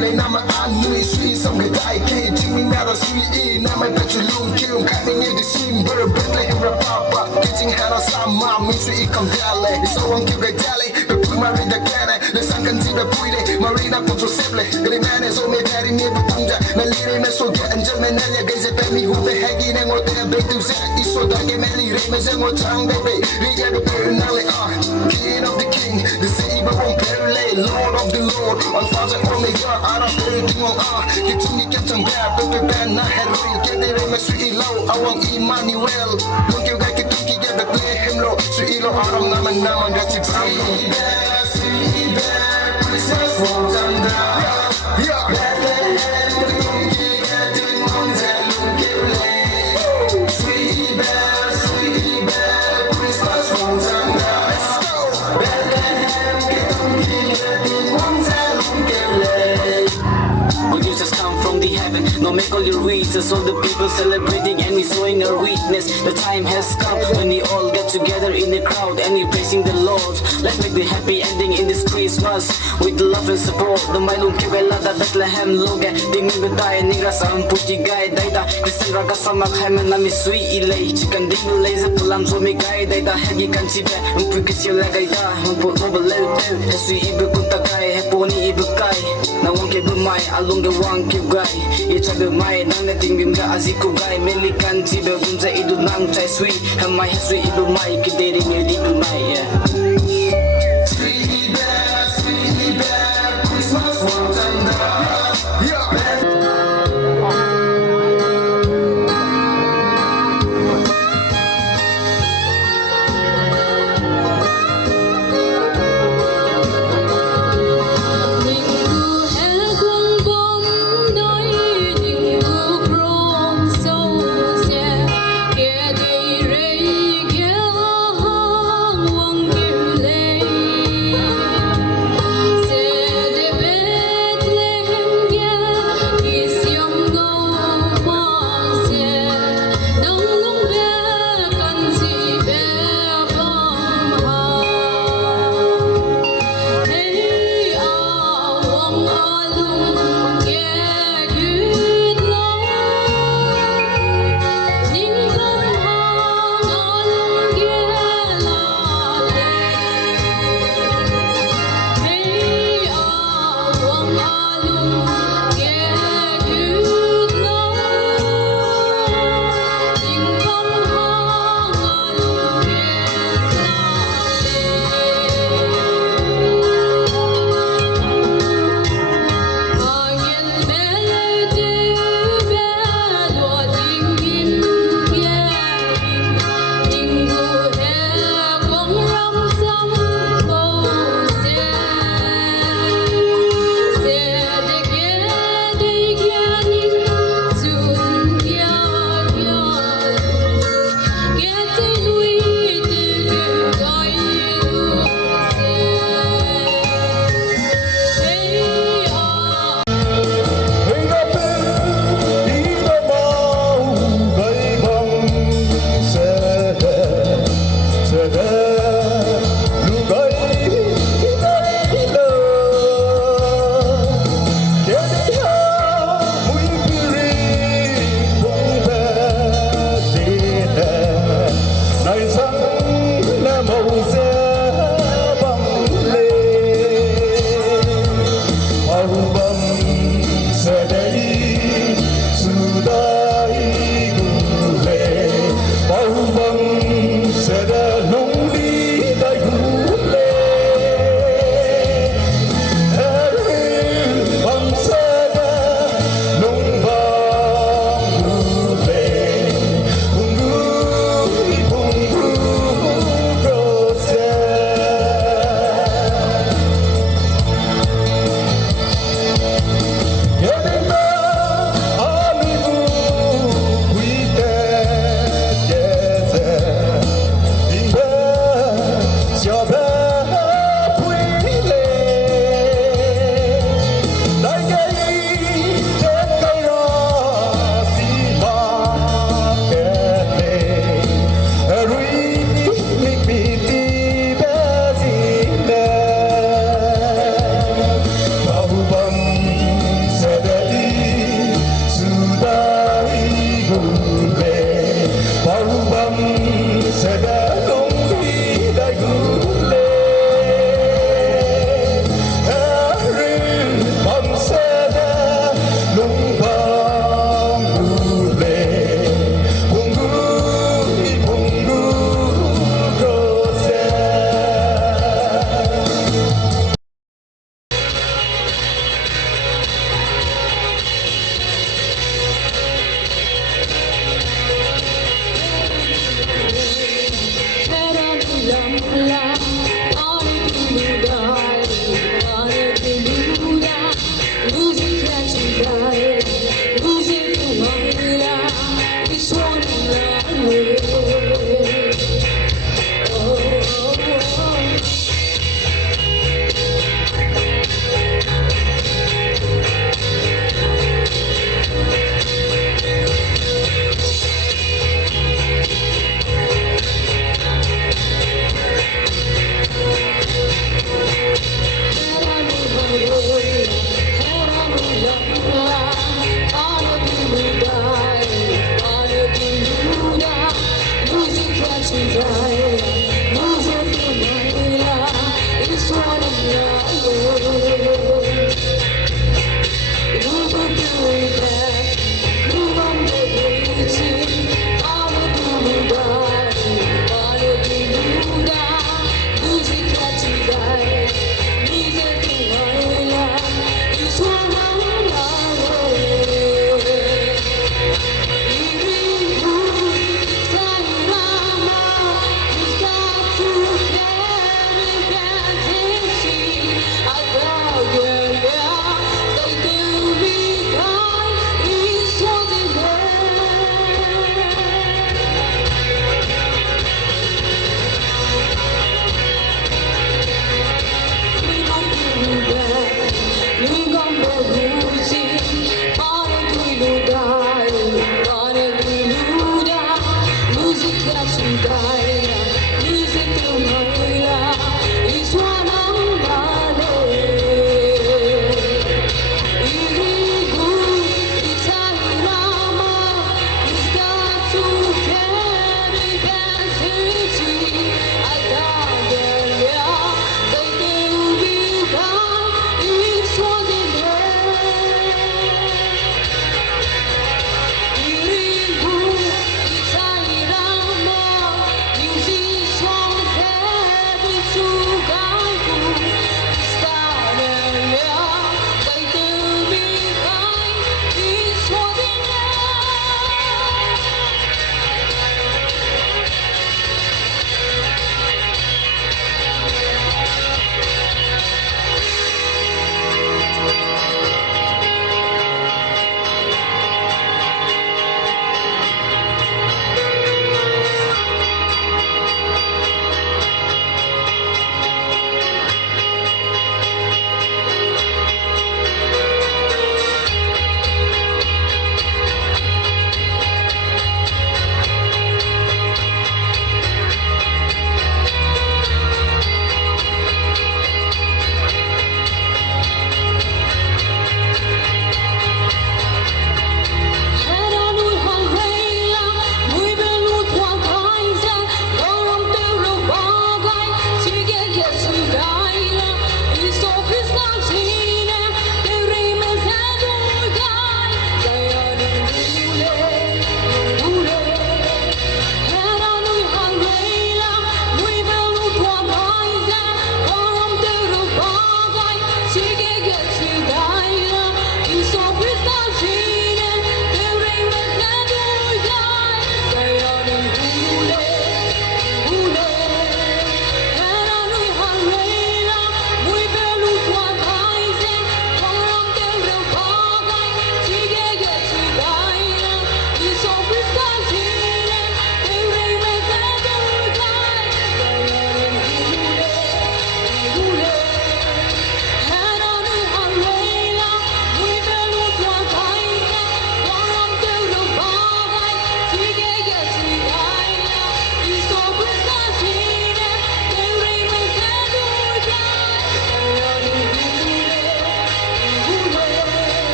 LA nằm an nuôi suy xong người đại kỳ chính mình nào là suy y nằm ai bắt luôn kêu khai mình như the sim bờ bên lại em rap pop cái chính hà nó sama mình suy y cầm dale so on kêu cái dale cái bụi mà rin cái này để sang cần gì để bụi đây marina cũng cho xếp lại cái này này so mẹ daddy nè bụi tung ra này lì này so get anh chân này này cái gì phải mi hú về hay gì này ngồi tên bên tu sẽ ít so đại cái này lì này mà ngồi trắng baby đi ra được bự nào lại king of the king the city but won't parallel lord of the lord on father omega I don't everything on cái chung như cái thằng rap baby band na heroin cái này mà suy lâu I want Emmanuel luôn kêu gai cái tung kia được lê hem lo suy lâu I don't know mình nằm gạt chip sweet bear Christmas falls down yeah Bethlehem cái tung kia tiếng ngóng rẽ luôn kêu lên sweet bear Christmas falls down Bethlehem cái tung kia tiếng ngóng rẽ luôn kêu lên. Good news has come from the heaven. No make all your reasons. All the people celebrating and we showing our weakness. The time has come when we all get together in a crowd and we praising the Lord. Let's make the happy ending in this Christmas with love and support. The Mailum Kibela da Bethlehem Loge. Di min bedaya nigra sa amputi gay daida. Kristen raga samak hemen na misui ilay. Chikan di milay sa pulam so mi gay daida. Hegi kan sibe ampu kisila gayda. Ampu mobalel tel. Hesui ibe kuntagay. Heponi ibe kay. Na wangke bumay alung ge wangke gay. Icha bumay nang nating bimga aziko gay. Melikan sibe bumza idu nang chai sui. Hamay hesui ibe may kidere nirdi bumay yeah. Sweet bear, Christmas falls down yeah.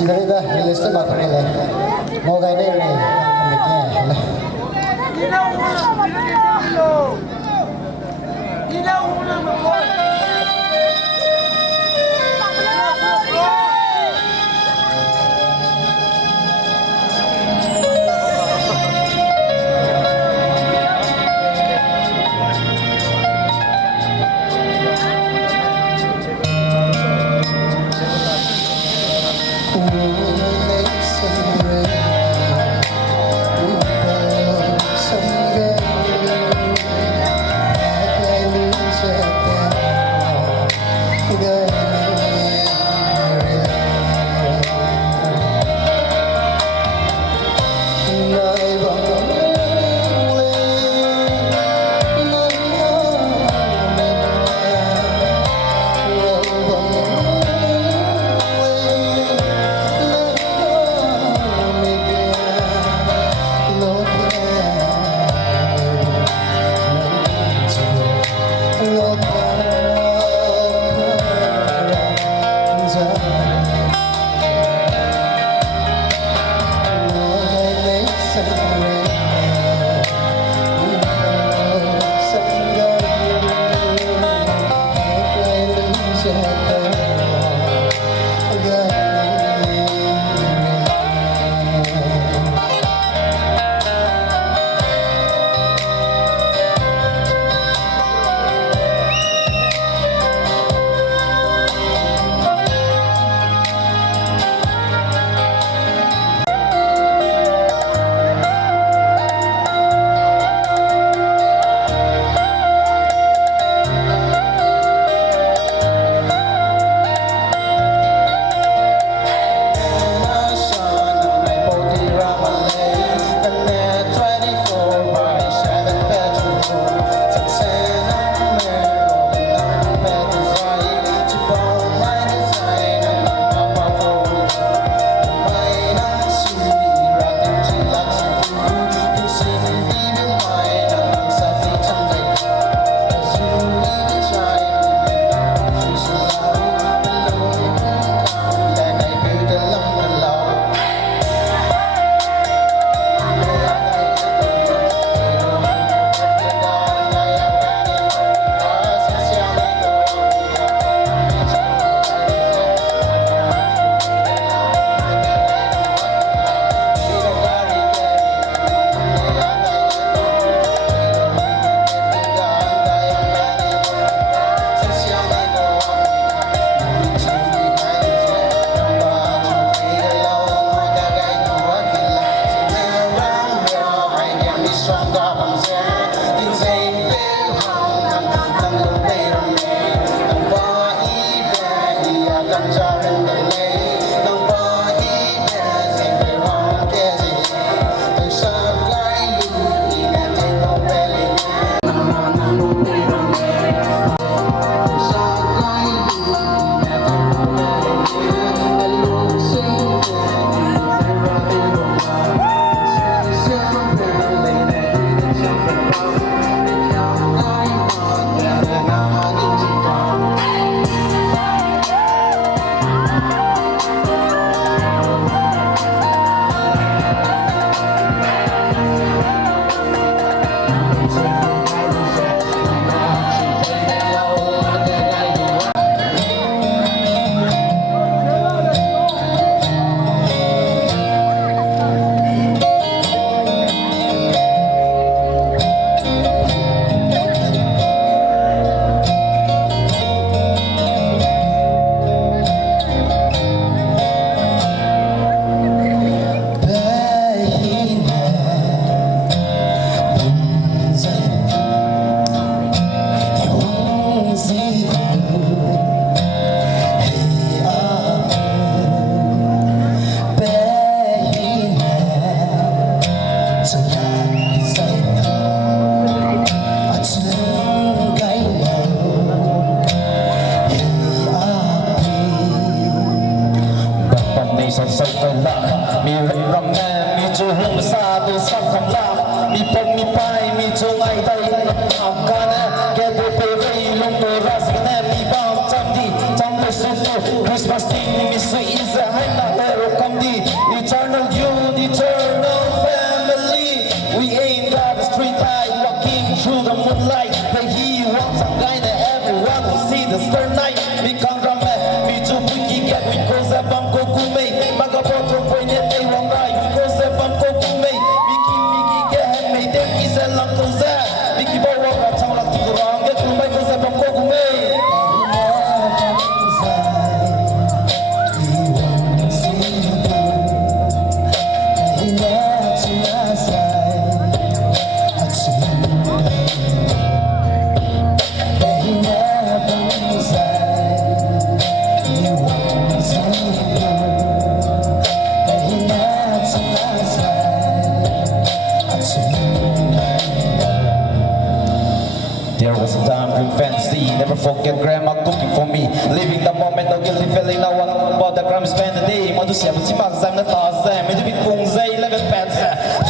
Sigarita, release na ba nila? Mo kay na yun eh. Amik niya. Ilaw muna mag-call! Christmas thing, me sweet is a high, not no guilty feeling, no one but the crime spend the day. Want to see but Zeme Zeme the thoughts Zeme, me to be kung Zay, level pants.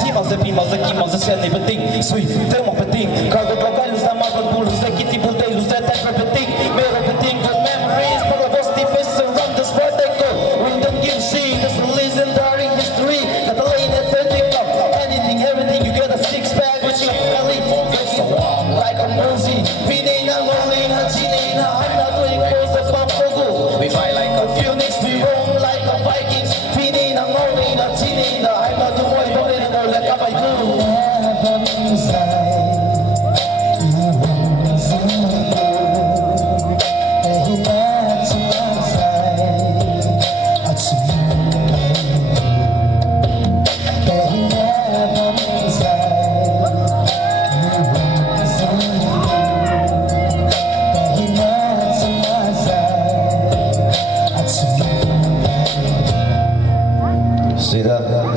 Zeme Zeme Zeme Zeme Zeme Zeme Zeme everything, sweet, tell me everything. Cargo block, lose the mouth, lose the kitty bull, they lose the type everything. Me everything, good memories, but the positive is around this world they go. We don't give shit, this is legendary history. That the lane that they come, anything, everything, you get a six pack, which you belly. Goes so warm like a nosy. I'm not doing close as my fogo. We fight like a phoenix, we roam like a Vikings. Feeding and rolling a teenager. I'm not the boy, but it's more like a See that?